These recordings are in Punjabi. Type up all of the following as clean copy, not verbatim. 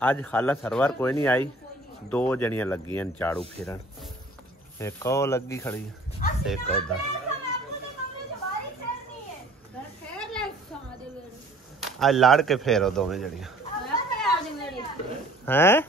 अज खाला सरवर कोई नहीं आई, 2 जनियां लगी झाड़ू फिरन, एक ओ लगी खड़ी एक उधर। आज लाड़ के फेरो दोवें जनियां हैं।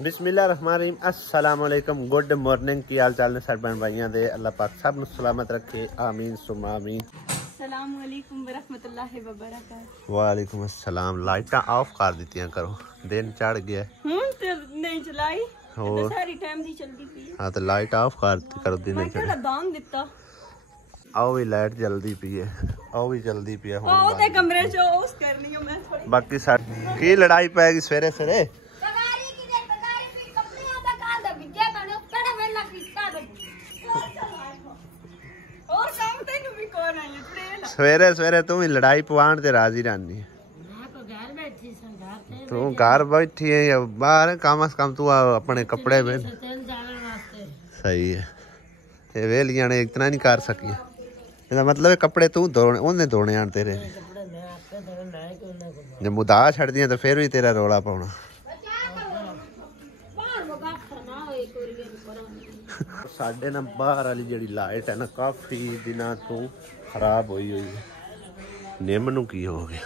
बिस्मिल्लाहिर्रहमानिर्रहीम, अस्सलाम वालेकुम, गुड मॉर्निंग। की हाल चाल ने सारे बहन भाइयों दे, अल्लाह पाक सब नूं सलामत रखे, आमीन सुम्मा आमीन। अस्सलाम वालेकुम वरहमतुल्लाहि वबरकातुहू। वालेकुम अस्सलाम। लाइटां ऑफ कर दित्तियां करो, दिन चढ़ गया ते नहीं चलाई और सारी टाइम दी चलदी पई। हां तो लाइट ऑफ कर दी नहीं चढ़। दान दित्ता आओ भी लाइट जल्दी पई है, आओ भी जल्दी पई है हुण। ओ ते कमरे च ऑफ करनी है मैं थोड़ी। बाकी साडी की लड़ाई पैगी सवेरे सवेरे। सवेरे सवेरे तू ही लड़ाई पवान ते राजी रहनी है। तू घर बैठी है या बाहर? कम से कम तू अपने कपड़े में सही है। ये वेलियां ने इतना नहीं कर सकी, इसका मतलब है कपड़े तू धोने उन्हें धोने आन तेरे। जब मुदा छड़ दिया तो फिर भी तेरा रौला पाउना। साढ़े ना बाहर वाली जी लाइट है ना काफी दिनों तो खराब हुई हुई है। निम नूं की हो गया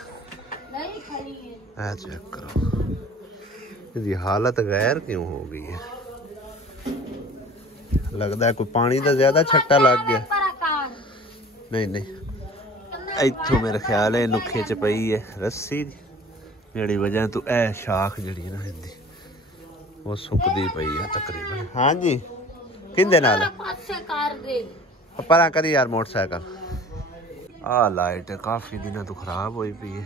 चेक करो, इसकी हालत गैर क्यों हो गई है। लगता है कोई पानी का ज्यादा छट्टा लग गया। नहीं नहीं इथों मेरा ख्याल है नुखे च पई है रस्सी जी वजह तो ए शाख जी ना हिंदी वो सुकदी पई है तकरीबन। हाँ जी किंदे नाल परा करी यार मोटरसाइकिल। आ लाइट काफी दिनों तो खराब हुई पई है,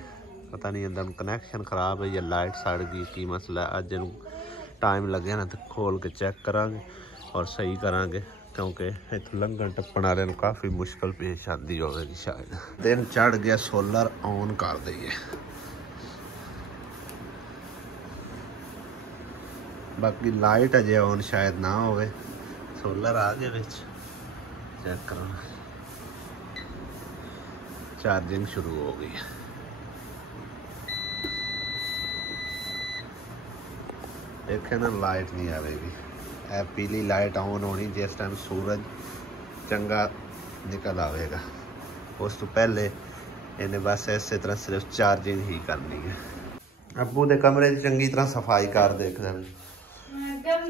पता नहीं अंदर कनैक्शन खराब है या लाइट सड़ गई, की मसला है। अज टाइम लगे ना तो खोल के चेक करांगे और सही करांगे, क्योंकि इतों लंघन टप्पण वाले काफ़ी मुश्किल पेश आती होगी शायद। दिन चढ़ गया, सोलर ऑन कर दईए। बाकी लाइट अजे ऑन शायद ना हो, सोलर आ गया विच, चेक करो चार्जिंग शुरू हो गई है। देखे ना लाइट नहीं आएगी, ए पीली लाइट ऑन होनी जिस टाइम सूरज चंगा निकल आएगा। उस तो पहले इन्हें बस इस तरह सिर्फ चार्जिंग ही करनी है। अबू दे कमरे की चंगी तरह सफाई कर देख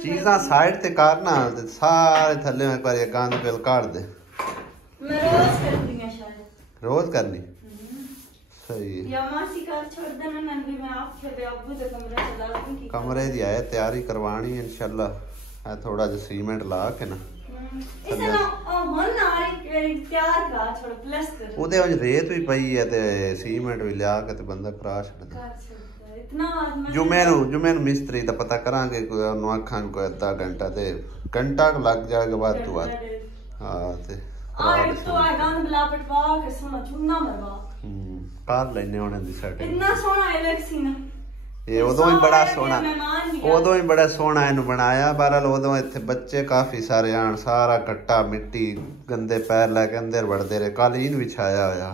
चीज़ा साइड ते करना, सारे थले एक बार गंद पिल काट दे। मैं रोज करती हूं शायद। रोज करनी सही है। या मासी घर छोड़ देना नंदी में आप के अब्बू दे कमरे चला दूंगी। कमरे दी आए तैयारी करवानी है इंशाल्लाह। थोड़ा जा सीमेंट ला के ना इसे ना मन ना तैयार करा छोड़ प्लास्टर ओदे वच रेत भी पई है ते सीमेंट भी लिया के ते बंदा करा छड़दा। जुमे नूं मिस्त्री दा पता करांगे, कोई आखां कोई अद्धा घंटा ते घंटा लग जाएगा बाद तो बाद। हां ते तो आ गंद बला पटवा के सोना चुन्ना मरवा कर लेने होने दी सेटिंग। इतना सोना अलग सी ना ये उदों ही बड़ा सोना, उदों ही बड़ा सोना इन्हू बनाया। बहरहाल उदों इत्थे बच्चे काफी सारे आन, सारा कट्टा मिट्टी गंदे पैर लैके अंदर वड़दे रहे, कालीन बिछाया होया।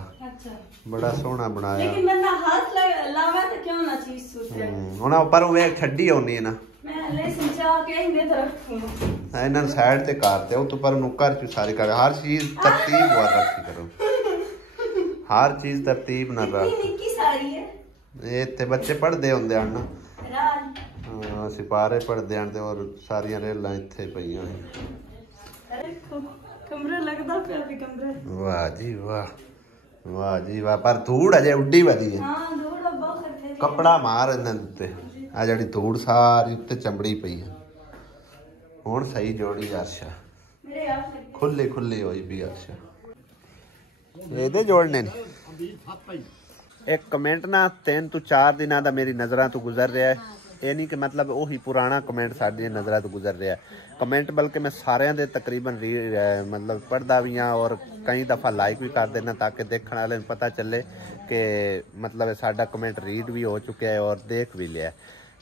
बड़ा सोहना बनाया। लेकिन बंदा हाथ लावे तो क्यों ना चीज सूते हुन ऊपर वे ठड्डी होनी है ना, मैं ले समझा के इंदे तरफ हूं इन्हां साइड ते करते उत पर नुकर च सारी कर हर चीज तरतीब हुआ रखी करो, हर चीज तरतीब ना रख। निक्की सारी है ये इत्थे बच्चे पढ़दे हुंदे हन ना, हां सिपारे पढ़दे हन ते और सारियां रेलां इत्थे पईयां अरे कमरा लगदा पिया भी कमरे। वाह जी वाह, वाह जी वाह। पर धूड़ अजे उड्डी वधी है। हां धूड़ बहुत करते कपड़ा मार इन्हां उत्ते आ जड़ी धूड़ सारी उत्ते चमड़ी पई है। हुण सही जोड़ी आशा मेरे यार खुली खुली होई भी आशा ਇਹਦੇ जोड़ने नहीं। एक कमेंट ना 3 ਤੋਂ 4 दिनों का मेरी नज़रों तो गुजर रहा है। ਇਹ ਨਹੀਂ ਕਿ ਮਤਲਬ ਉਹੀ ਪੁਰਾਣਾ ਕਮੈਂਟ ਸਾਡੀ ਨਜ਼ਰਾਂ ਤੋਂ ਗੁਜ਼ਰ ਰਿਹਾ ਕਮੈਂਟ, ਬਲਕਿ ਮੈਂ ਸਾਰਿਆਂ ਦੇ ਤਕਰੀਬਨ ਮਤਲਬ ਪੜ੍ਹਦਾ ਵੀ ਹਾਂ ਔਰ ਕਈ ਦਫਾ ਲਾਈਕ ਵੀ ਕਰ ਦੇਣਾ ਤਾਂ ਕਿ ਦੇਖਣ ਵਾਲੇ ਨੂੰ ਪਤਾ ਚੱਲੇ ਕਿ ਮਤਲਬ ਸਾਡਾ ਕਮੈਂਟ ਰੀਡ ਵੀ ਹੋ ਚੁੱਕਿਆ ਹੈ ਔਰ ਦੇਖ ਵੀ ਲਿਆ।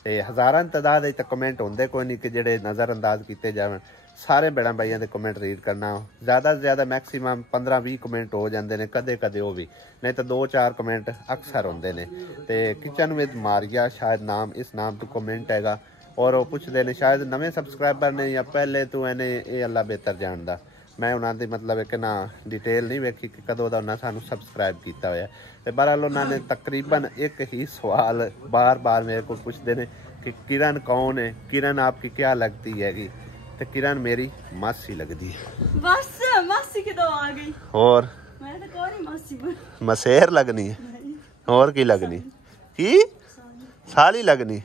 ਤੇ ਹਜ਼ਾਰਾਂ ਤਾਦਾਦ ਵਿੱਚ ਤਾਂ ਕਮੈਂਟ ਹੁੰਦੇ ਕੋਈ ਨਹੀਂ ਕਿ ਜਿਹੜੇ ਨਜ਼ਰਅੰਦਾਜ਼ ਕੀਤੇ ਜਾਵਣ। ਸਾਰੇ ਭੈਣਾਂ ਭਾਈਆਂ ਦੇ ਕਮੈਂਟ ਰੀਡ ਕਰਨਾ, ਜ਼ਿਆਦਾ ਤੋਂ ਜ਼ਿਆਦਾ ਮੈਕਸੀਮਮ 15-20 ਕਮੈਂਟ ਹੋ ਜਾਂਦੇ ਨੇ, ਕਦੇ ਕਦੇ ਉਹ ਵੀ ਨਹੀਂ ਤਾਂ 2-4 ਕਮੈਂਟ ਅਕਸਰ ਹੁੰਦੇ ਨੇ। ਤੇ ਕਿਚਨ ਵਿਦ ਮਾਰੀਆ ਸ਼ਾਇਦ ਨਾਮ, ਇਸ ਨਾਮ ਤੋਂ ਕਮੈਂਟ ਹੈਗਾ ਔਰ ਉਹ ਪੁੱਛਦੇ ਨੇ ਸ਼ਾਇਦ ਨਵੇਂ ਸਬਸਕ੍ਰਾਈਬਰ ਨੇ ਜਾਂ ਪਹਿਲੇ ਤੋਂ ਇਹਨੇ, ਇਹ ਅੱਲਾ ਬਿਹਤਰ ਜਾਣਦਾ। ਮੈਂ ਉਹਨਾਂ ਦੀ ਮਤਲਬ ਇੱਕ ਨਾ ਡਿਟੇਲ ਨਹੀਂ ਵੇਖੀ ਕਿ ਕਦੋਂ ਦਾ ਉਹਨਾਂ ਸਾਨੂੰ ਸਬਸਕ੍ਰਾਈਬ ਕੀਤਾ ਹੋਇਆ। ਤੇ ਬਹਰਹਾਲ ਉਹਨਾਂ ਨੇ ਤਕਰੀਬਨ ਇੱਕ ਹੀ ਸਵਾਲ ਬਾਰ-ਬਾਰ ਮੇਰੇ ਕੋਲ ਪੁੱਛਦੇ ਨੇ कि किरण कौन है, किरण आपकी क्या लगती हैगी? तो किरण मेरी मासी लगती है। बस मासी की तो आ गई और मैं तो कौन ही मासी मसेर लगनी है और की लगनी की साली लगनी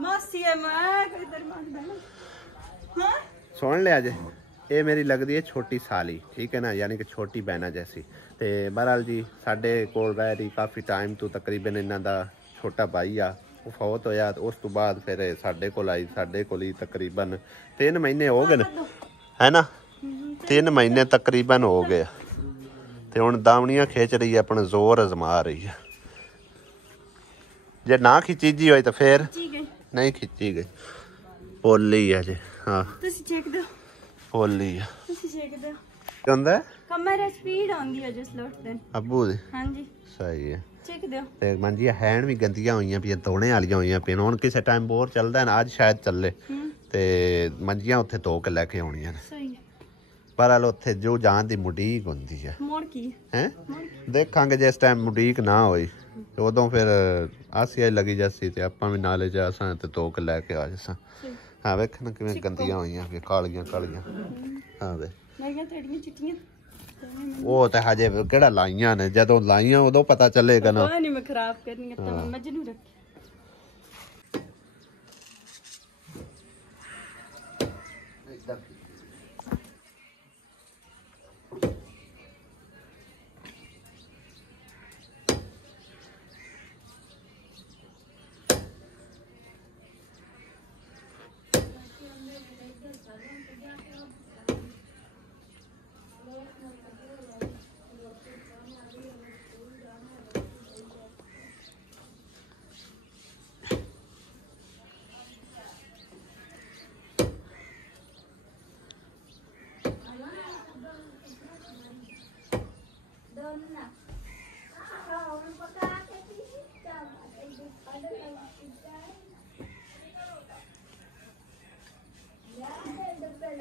मासी है मैं इधर मांगदा हां सुन लिया जे ये मेरी लगती है छोटी साली, ठीक है ना, यानी कि छोटी बहना जैसी। तो बहरहाल जी साडे कोल रह रही काफ़ी टाइम तो, तकरीबन इन्हां दा छोटा भाई आ ਉਹ ਫੌਤ ਹੋਇਆ। ਉਸ ਤੋਂ ਬਾਅਦ ਫਿਰ ਸਾਡੇ ਕੋਲ ਆਈ, ਸਾਡੇ ਕੋਲ ਹੀ ਤਕਰੀਬਨ 3 ਮਹੀਨੇ ਹੋ ਗਏ ਨੇ ਹੈ ਨਾ, 3 ਮਹੀਨੇ ਤਕਰੀਬਨ ਹੋ ਗਏ ਤੇ ਹੁਣ ਦਾਵਣੀਆਂ ਖਿੱਚ ਰਹੀ ਹੈ, ਆਪਣਾ ਜ਼ੋਰ ਅਜ਼ਮਾ ਰਹੀ ਹੈ। ਜੇ ਨਾ ਖਿੱਚੀ ਜੀ ਹੋਈ ਤਾਂ ਫਿਰ ਨਹੀਂ ਖਿੱਚੀ ਗਈ, ਪੋਲੀ ਹੈ ਜੇ। ਹਾਂ ਤੁਸੀਂ ਚੈੱਕ ਦਿਓ, ਪੋਲੀ ਹੈ ਤੁਸੀਂ ਚੈੱਕ ਦਿਓ ਕੀ ਹੁੰਦਾ ਕਮਰਾ ਸਪੀਡ ਆਉਂਦੀ ਹੈ ਜਿਸ ਲੋਟ ਦੇ ਅੱਬੂ ਦੀ। ਹਾਂਜੀ ਸਹੀ ਹੈ ਚੈੱਕ ਦਿਓ। ਤੇ ਮੰਜੀਆਂ ਹੈਣ ਵੀ ਗੰਦੀਆਂ ਹੋਈਆਂ ਪਈਆਂ, ਧੋਣੇ ਵਾਲੀਆਂ ਹੋਈਆਂ ਪਈਆਂ। ਹੁਣ ਕਿਸੇ ਟਾਈਮ ਬੋਰ ਚੱਲਦਾ ਨਾ, ਅੱਜ ਸ਼ਾਇਦ ਚੱਲੇ ਤੇ ਮੰਜੀਆਂ ਉੱਥੇ ਧੋ ਕੇ ਲੈ ਕੇ ਆਉਣੀਆਂ ਨੇ। ਸਹੀ ਪਰ ਹਲ ਉੱਥੇ ਜੋ ਜਾਣ ਦੀ ਮੁਡੀਕ ਹੁੰਦੀ ਹੈ। ਮੋੜ ਕੀ ਹੈ ਦੇਖਾਂਗੇ ਜਿਸ ਟਾਈਮ ਮੁਡੀਕ ਨਾ ਹੋਈ ਉਦੋਂ ਫਿਰ ਆਸੀਆ ਲੱਗੀ ਜਾਸੀ ਤੇ ਆਪਾਂ ਵੀ ਨਾਲੇ ਜਾ ਸਾਂ ਤੇ ਧੋ ਕੇ ਲੈ ਕੇ ਆ ਜਾਸਾਂ। ਹਾਂ ਵੇਖ ਨਾ ਕਿਵੇਂ ਗੰਦੀਆਂ ਹੋਈਆਂ ਪਈਆਂ, ਕਾਲੀਆਂ ਕਾਲੀਆਂ। ਹਾਂ ਵੇ ਮੈਂ ਕਿਹਾ ਤੇੜੀਆਂ ਚਿੱਟੀਆਂ ਉਹ ਤਾਂ ਹਜੇ ਕਿਹੜਾ ਲਾਈਆਂ ਨੇ, ਜਦੋਂ ਲਾਈਆਂ ਉਦੋਂ ਪਤਾ ਚੱਲੇਗਾ ਨਾ। ਨਹੀਂ ਮੈਂ ਖਰਾਬ ਕਰਨੀ ਤਾਂ ਮੈਂ ਮਜਨੂ ਰੱਖੀ।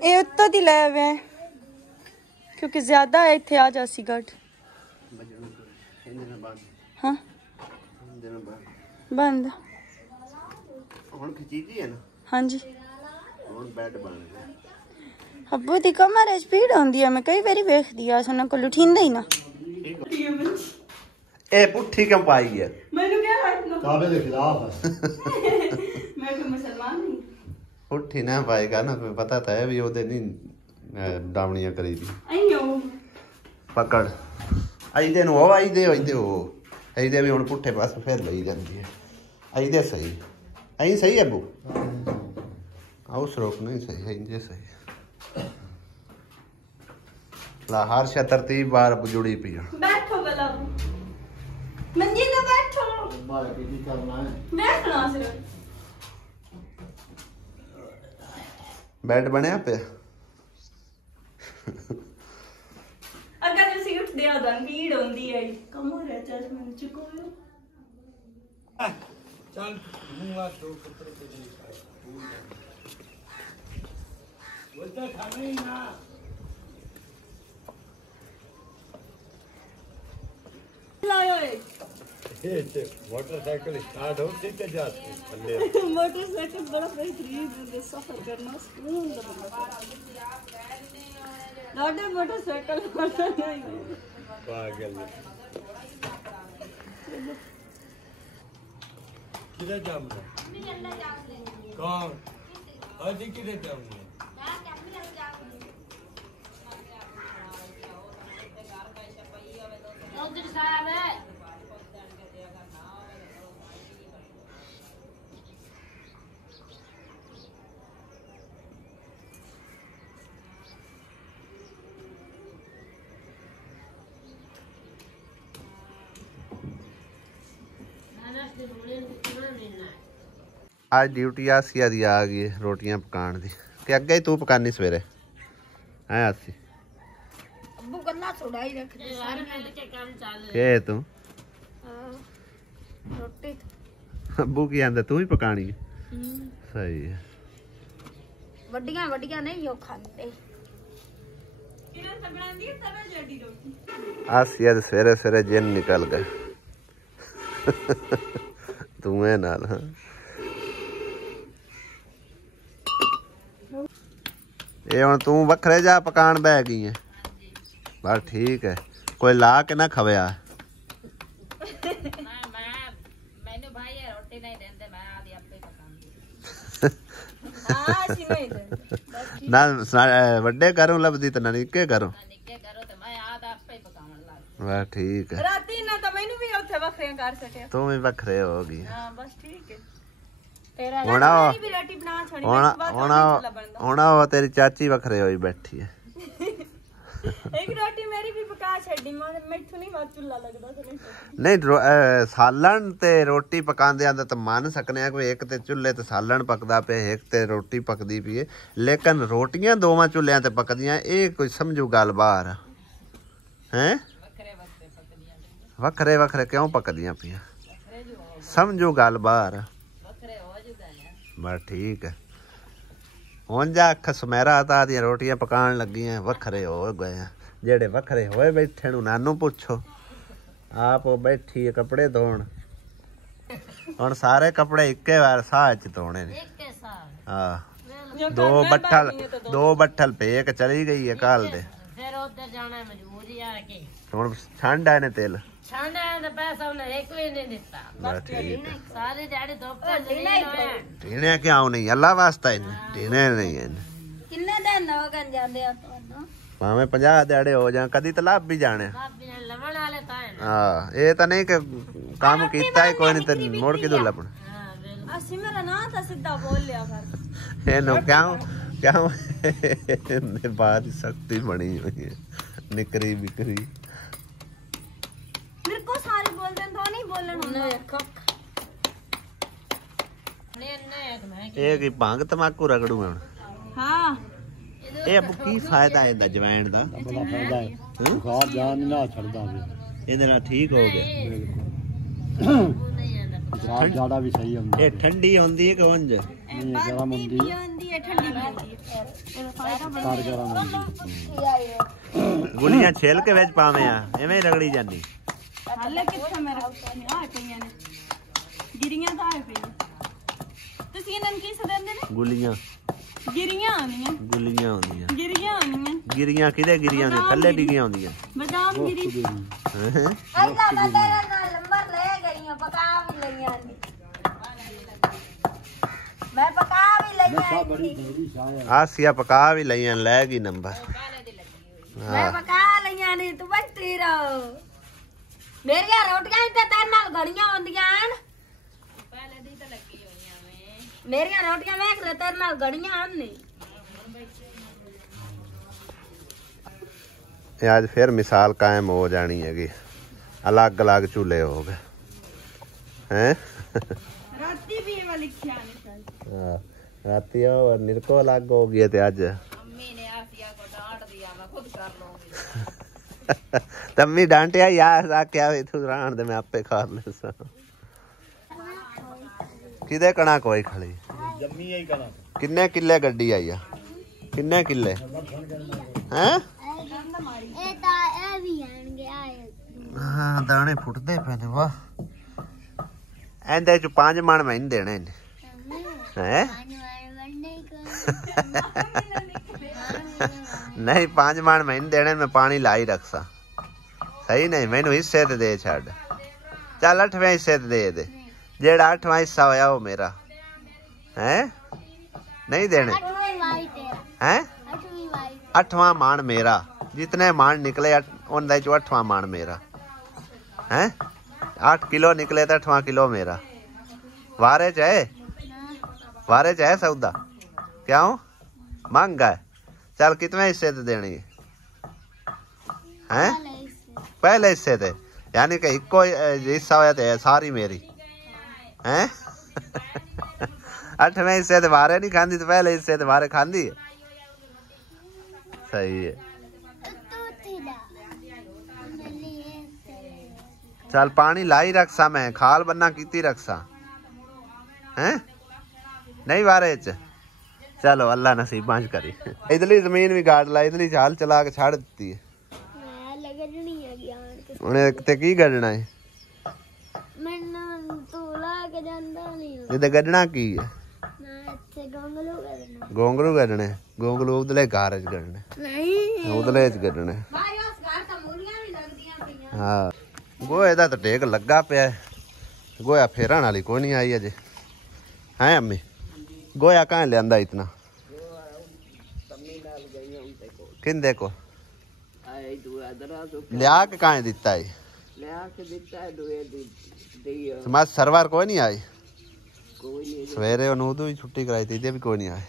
ਇਹ ਉੱਤੋਂ ਦੀ ਲੈ ਵੇ ਕਿਉਂਕਿ ਜ਼ਿਆਦਾ ਹੈ ਇੱਥੇ ਆ ਜਾ ਸਿਗਰਟ। ਹਾਂ ਬੰਦ ਹੁਣ ਖਿੱਚੀ ਜੀ ਹੈ ਨਾ। ਹਾਂਜੀ ਹੁਣ ਬੈੱਡ ਬਣ ਗਿਆ। ਅੱਬੂ ਦੀ ਕਮਰ ਸਪੀਡ ਆਉਂਦੀ ਹੈ, ਮੈਂ ਕਈ ਵਾਰੀ ਵੇਖਦੀ ਆ ਉਹਨਾਂ ਕੋਲ ਉਠਿੰਦਾ ਹੀ ਨਾ। ਇਹ ਪੁੱਠੀ ਕਿਉਂ ਪਾਈ ਹੈ? ਮੈਨੂੰ ਕਿਹਾ ਹੱਥ ਨੂੰ ਕਾਬੇ ਦੇ ਖਿਲਾਫ ਹੈ। ਮੈਂ ਕੋਈ ਮੁਸਲਮਾਨ ਨਹੀਂ। ਪੁੱਠੀ ਨਾ ਪਾਏਗਾ ਨਾ, ਕੋਈ ਪਤਾ ਤਾਂ ਹੈ ਵੀ ਉਹਦੇ ਨਹੀਂ ਡਾਵਣੀਆਂ ਕਰੀ ਦੀ। ਆਈਓ ਪਕੜ ਆਈਦੇ ਨੂੰ ਉਹ ਆਈਦੇ ਉਹ ਆਈਦੇ ਵੀ ਹੁਣ ਪੁੱਠੇ ਪਾਸੇ ਫਿਰ ਲਈ ਜਾਂਦੀ ਹੈ। ਆਈਦੇ ਸਹੀ ਆਈ ਸਹੀ ਅੱਬੂ ਆਉ ਸਰੋਕ ਨਹੀਂ ਸਹੀ ਆਈਦੇ ਸਹੀ। ला हर शा तरतीब बार जुड़ी पी बैठो गला मंजी तो बैठो बारे की करना है बैठना सिर्फ बेड बने पे अगर ਤੁਸੀਂ ਉੱਠਦੇ ਆ ਤਾਂ ਭੀੜ ਹੁੰਦੀ ਹੈ ਕਮਰ ਹੈ ਚੱਲ ਮੈਂ ਚੁੱਕੋ चल मुंगा तो पुत्र के लिए बोलता खाना ही ना लायो ये मोटरसाइकिल स्टार्ट होती तो जाते थल्ले मोटरसाइकिल बड़ा बेहतरीन है सफर करना सुकून का लाडे मोटरसाइकिल नहीं पागल किधर जाऊंगा कौन अजी किधर जाऊंगा ਅੱਜ ਡਿਊਟੀ ਆਸੀਆ ਦੀ ਆ ਗਈ ਰੋਟੀਆਂ ਪਕਾਉਣ ਦੀ ਕਿ ਅੱਗੇ ਹੀ ਤੂੰ ਪਕਾਨੀ ਸਵੇਰੇ ਹੈ ਆਸੀ ਅੱਬੂ ਗੱਲਾਂ ਥੋੜਾ ਹੀ ਰੱਖਦੇ ਸਾਰੇ ਮਿੰਟ ਕੇ ਕੰਮ ਚੱਲ ਕਿ ਤੂੰ ਰੋਟੀ ਅੱਬੂ ਕੀ ਆਂਦਾ ਤੂੰ ਹੀ ਪਕਾਣੀ ਸਹੀ ਹੈ ਵੱਡੀਆਂ ਵੱਡੀਆਂ ਨਹੀਂ ਉਹ ਖਾਂਦੇ ਇਹਨਾਂ ਤਾਂ ਬਣਾਉਂਦੀ ਤਵੇ ਜੱਡੀ ਰੋਟੀ ਆਸੀਆ ਦੇ ਸਵੇਰੇ ਸਵੇਰੇ ਜਿੰਨ ਨਿਕਲ ਗਏ ਤੂੰ ਇਹ ਨਾਲ ਹਾਂ ਇਹ ਹੁਣ ਤੂੰ ਵੱਖਰੇ ਜਾ ਪਕਾਣ ਬਹਿ ਗਈ ਹੈ ਬਸ ਠੀਕ ਹੈ ਕੋਈ ਲਾ ਕੇ ਨਾ ਖਵਿਆ ਮੈਨੂੰ ਭਾਈ ਰੋਟੀ ਨਹੀਂ ਦਿੰਦੇ ਮੈਂ ਆਦੀ ਆਪੇ ਪਕਾਉਂਦੀ ਹਾਂ ਸੀ ਨਹੀਂ ਦਿੰਦੇ ਨਾ ਵੱਡੇ ਘਰੋਂ ਲੱਭਦੀ ਤਾਂ ਨਿੱਕੇ ਘਰੋਂ ਨਿੱਕੇ ਕਰੋ ਤੇ ਮੈਂ ਆਦ ਆਪੇ ਪਕਾਉਣ ਲੱਗ ਬਸ ਠੀਕ ਹੈ ਰਾਤੀ ਨਾ ਤਾਂ ਮੈਨੂੰ ਵੀ ਉੱਥੇ ਵੱਖਰੇ ਕਰ ਸਕਿਆ ਤੂੰ ਵੀ ਵੱਖਰੇ ਹੋ ਗਈ ਹਾਂ ਬਸ ਠੀਕ ਹੈ ਤੇਰਾ ਹੁਣ ਵੀ ਰੋਟੀ ਬਣਾ ਛੜੀ ਹੁਣ ਉਹ ਤੇਰੀ ਚਾਚੀ ਵੱਖਰੇ ਹੋਈ ਬੈਠੀ ਹੈ ਇੱਕ ਰੋਟੀ ਮੇਰੀ ਵੀ ਪਕਾ ਛੱਡੀ ਮੈਥੋਂ ਨਹੀਂ ਵਾ ਚੁੱਲਾ ਲੱਗਦਾ ਨਹੀਂ ਸਾਲਣ ਤੇ ਰੋਟੀ ਪਕਾਉਂਦੇ ਆਂਦਾ ਤਾਂ ਮੰਨ ਸਕਨੇ ਆ ਕੋਈ ਇੱਕ ਤੇ ਚੁੱਲ੍ਹੇ ਤੇ ਸਾਲਣ ਪਕਦਾ ਪਿਆ ਇੱਕ ਤੇ ਰੋਟੀ ਪਕਦੀ ਪਈ ਲੇਕਿਨ ਰੋਟੀਆਂ ਦੋਵਾਂ ਚੁੱਲ੍ਹਿਆਂ ਤੇ ਪਕਦੀਆਂ ਇਹ ਕੋਈ ਸਮਝੂ ਗੱਲ ਬਾਹਰ ਹੈ ਵੱਖਰੇ ਵੱਖਰੇ ਕਿਉਂ ਪਕਦੀਆਂ ਪਈਆਂ ਸਮਝੂ ਗੱਲ ਬਾਹਰ ਬਸ ਠੀਕ ਹੈ ਹੁਣ ਜਾ ਅੱਖ ਸਮੈਰਾ ਤਾਂ ਦੀਆਂ ਰੋਟੀਆਂ ਪਕਾਉਣ ਲੱਗੀਆਂ ਵੱਖਰੇ ਹੋ ਗਏ ਜਿਹੜੇ ਵੱਖਰੇ ਹੋਏ ਬੈਠੇ ਨੂੰ ਨਾਨੂੰ ਪੁੱਛੋ ਆਪ ਉਹ ਬੈਠੀ ਹੈ ਕੱਪੜੇ ਧੋਣ ਹੁਣ ਸਾਰੇ ਕੱਪੜੇ ਇੱਕੇ ਵਾਰ ਸਾਹ ਚ ਧੋਣੇ ਨੇ ਹਾਂ ਦੋ ਬੱਠਲ ਪੇ ਕੇ ਚਲੀ ਗਈ ਹੈ ਕੱਲ ਦੇ ਫਿਰ ਉੱਧਰ ਜਾਣਾ ਮਜਬੂਰੀ ਆ ਕੇ ਹੁਣ ਠੰਡ ਆਏ ਨੇ ਤੇਲ ਛਾਂਡਾ ਦਾ ਪੈਸਾ ਉਹਨੇ ਇੱਕ ਵੀ ਨਹੀਂ ਦਿੱਤਾ ਬਸ ਠੀਕ ਹੈ ਸਾਰੇ ਦਿਹਾੜੀ ਧੁੱਪ ਨਹੀਂ ਟੀਨੇ ਕਿਉਂ ਨਹੀਂ ਅੱਲਾ ਵਾਸਤਾ ਇਹਨੇ ਟੀਨੇ ਨਹੀਂ ਇਹਨੇ ਕਿੰਨੇ ਦਿਨ ਹੋ ਗਏ ਜਾਂਦੇ ਆ ਤੁਹਾਨੂੰ ਭਾਵੇਂ 50 ਦਿਹਾੜੇ ਹੋ ਜਾਂ ਕਦੀ ਤਾਂ ਲੱਭ ਵੀ ਜਾਣੇ ਲਵਣ ਵਾਲੇ ਤਾਂ ਹਾਂ ਇਹ ਤਾਂ ਨਹੀਂ ਕਿ ਕੰਮ ਕੀਤਾ ਹੀ ਕੋਈ ਨਹੀਂ ਤੇ ਮੁੜ ਕਿਦੋਂ ਲੱਭਣਾ ਅਸੀਂ ਮੇਰਾ ਨਾਂ ਤਾਂ ਸਿੱਧਾ ਬੋਲ ਲਿਆ ਕਰ ਇਹਨੂੰ ਕਿਉਂ ਇਹਨੇ ਬਾਤ ਹੀ ਸਖਤੀ ਬਣੀ ਹੋਈ ਹੈ ਨਿਕਰੀ ਬਿਕਰੀ ਮੇਰੇ ਕੋ ਸਾਰੇ ਬੋਲਦੇ ਤਾਂ ਨਹੀਂ ਬੋਲਣ ਹੁੰਦਾ ਇਹ ਕੀ ਭੰਗ ਤਮਾਕੂ ਰਗੜੂ ਹੁਣ ਹਾਂ ਇਹ ਅਬ ਕੀ ਫਾਇਦਾ ਇਹਦਾ ਜਵੈਣ ਦਾ ਬੜਾ ਫਾਇਦਾ ਹੈ ਬੁਖਾਰ ਜਾਨ ਨਾ ਛੱਡਦਾ ਵੀ ਇਹਦੇ ਨਾਲ ਠੀਕ ਹੋ ਗਿਆ ਬੁਖਾਰ ਜਾੜਾ ਵੀ ਸਹੀ ਹੁੰਦਾ ਇਹ ਠੰਡੀ ਹੁੰਦੀ ਹੈ ਕਿ ਉਂਝ ਨਹੀਂ ਗਰਮ ਹੁੰਦੀ ਹੈ ਠੰਡੀ ਵੀ ਹੁੰਦੀ ਹੈ ਇਹਦਾ ਫਾਇਦਾ ਤਾਰ ਗਰਮ ਹੁੰਦੀ ਗੁਲੀਆਂ ਛਿੱਲ ਕੇ ਵਿੱਚ ਪਾਵੇਂ ਆ ਐਵੇਂ ਹੀ ਰਗੜੀ ਜਾਂਦੀ ਹਾਲੇ ਕਿੱਥੇ ਮੇਰਾ ਆ ਪਈਆਂ ਨੇ ਗਿਰੀਆਂ ਤਾਂ ਆ ਪਈਆਂ ਤੁਸੀਂ ਇਹਨਾਂ ਨੂੰ ਕੀ ਸਦੰਦੇ ਨੇ ਗੁਲੀਆਂ ਗਿਰੀਆਂ ਆਉਂਦੀਆਂ ਗੁਲੀਆਂ ਹੁੰਦੀਆਂ ਗਿਰੀਆਂ ਆਉਂਦੀਆਂ ਗਿਰੀਆਂ ਕਿਹਦੇ ਗਿਰੀਆਂ ਹੁੰਦੀਆਂ ਥੱਲੇ ਡਿੱਗੀਆਂ ਹੁੰਦੀਆਂ ਬਦਾਮ ਗਿਰੀ ਹੈਂ? ਅੱਲਾ ਦਾ ਤੇਰਾ ਨਾਲ ਨੰਬਰ ਲੈ ਗਈਆਂ ਪਕਾ ਵੀ ਲਈਆਂ ਨੇ ਮੈਂ ਪਕਾ ਵੀ ਲਈਆਂ ਬੜੀ ਦੇਰੀ ਸ਼ਾਇਦ ਆਸੀਆ ਪਕਾ ਵੀ ਲਈਆਂ ਲੈ ਗਈ ਨੰਬਰ ਮੈਂ ਪਕਾ ਲਈਆਂ ਨੇ ਤੂੰ ਬੈਠੀ ਰਹੋ ਮੇਰੀਆਂ ਰੋਟੀਆਂ ਹੀ ਤਾਂ ਤੇਰੇ ਨਾਲ ਗੜੀਆਂ ਹੁੰਦੀਆਂ ਹਨ ਪਹਿਲੇ ਦੀ ਤਾਂ ਲੱਗੀ ਹੋਈਆਂ ਵੇ ਮੇਰੀਆਂ ਰੋਟੀਆਂ ਵੇਖ ਲੈ ਤੇਰੇ ਨਾਲ ਗੜੀਆਂ ਹਨ ਨੇ ਇਹ ਅੱਜ ਫਿਰ ਮਿਸਾਲ ਕਾਇਮ ਹੋ ਜਾਣੀ ਹੈਗੀ ਅਲੱਗ ਅਲੱਗ ਚੁੱਲ੍ਹੇ ਹੋ ਗਏ ਹੈ ਰਾਤੀ ਵੀ ਇਹ ਵਾਲੀ ਲਿਖਿਆ ਨਹੀਂ ਰਾਤੀ ਉਹ ਨਿਰਕੋ ਅਲੱਗ ਹੋ ਗਈ ਤੇ ਅੱਜ ਅੰਮੀ ਨੇ ਆਸੀਆ ਕੋ ਡਾਂਟ ਦਿਆ ਮੈਂ ਖੁਦ ਕਰ ਲੂੰਗੀ ਤੰਮੀ ਡਾਂਟਿਆ ਯਾਰ ਆਖਿਆ ਵੀ ਤੂੰ ਰਹਿਣ ਦੇ ਮੈਂ ਆਪੇ ਖਾ ਲੈਸਾਂ ਕਿਦੇ ਕਣਾ ਕੋਈ ਖੜੀ ਜੰਮੀ ਹੀ ਕਰਾਂ ਕਿੰਨੇ ਕਿੱਲੇ ਗੱਡੀ ਆਈ ਆ ਕਿੰਨੇ ਕਿੱਲੇ ਹੈ ਇਹ ਤਾਂ ਇਹ ਵੀ ਆਣਗੇ ਆਏ ਹਾਂ ਦਾਣੇ ਫੁੱਟਦੇ ਪਏ ਨੇ ਵਾਹ ਇਹਦੇ ਚ 5 ਮਣ ਮੈਂ ਦੇਣੇ ਨੇ ਹੈ ਨਹੀਂ 5 ਮਣ ਮੈਂ ਦੇਣੇ ਮੈਂ ਪਾਣੀ ਲਾਈ ਰੱਖਸਾਂ ਸਹੀ ਨਹੀਂ ਮੈਨੂੰ ਹਿੱਸੇ ਤੇ ਦੇ ਛੱਡ ਚੱਲ 8ਵੇਂ ਹਿੱਸੇ ਤੇ ਦੇ ਦੇ ਜਿਹੜਾ 8ਵਾਂ ਹਿੱਸਾ ਹੋਇਆ ਉਹ ਮੇਰਾ ਹੈ नहीं देने हैं 8वां मान मेरा जितने मान निकले उन 8वां मान मेरा है 8 किलो निकले तो 8वां किलो मेरा वारे चाहे सौदा क्यों महंगा है चल कितने हिस्से ते देनी है पहले हिस्से ते यानी कि इको हिस्सा होया ते सारी मेरी है 8वें हिस्से ते बारे नहीं खांदी, तो पहले हिस्से ते बारे खांदी है। सही है। चल पानी लाई रखसा, मैं खाल बन्ना कीती रखसा हैं नहीं बारे च। चलो अल्लाह नसीबां च करी। इधरली जमीन भी गाड़ ला, इधरली झाल चला के छाड़ दी है। उन्हें ते की गढ़ना है? इधर गढ़ना की है? गोंगलू गढ़ने, गोंगलू उधले घर च गढ़ने, उधले च गढ़ने। हाँ गोहे दा तो टेक लगा पे, गोया फेरन वाली कोई नहीं आई अजे है। अम्मी गोया कहाँ लिया इतना? किन देखो लिया के कहाँ दिता है? समाज सरवार कोई नहीं आई? सवेरे उदू ही छुट्टी कराई थी, भी कोई नहीं आए।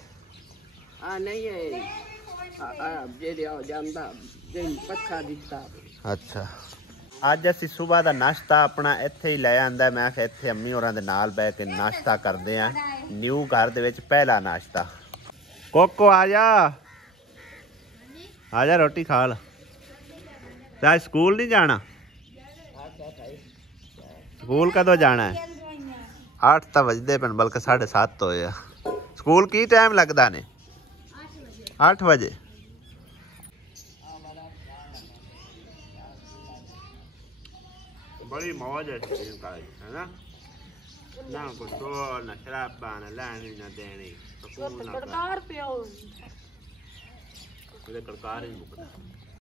अच्छा अज असी सुबह का नाश्ता अपना इत्थे ही लै आंदा। मैं इत्थे अम्मी होरां दे नाल बैठ के नाश्ता करदे आ। न्यू घर दे विच पहला नाश्ता। कोको आ जा रोटी खा ला। आज स्कूल नहीं जाना? स्कूल कदों जाना है? 8 तो बजते पे, बल्कि 7:30 होए आ। स्कूल की टाइम लगता ने? 8 बजे। बड़ी मौज है ना, ना कुछ ना शराबा ना लैनी ना देनी, कड़कार ही मुकदा।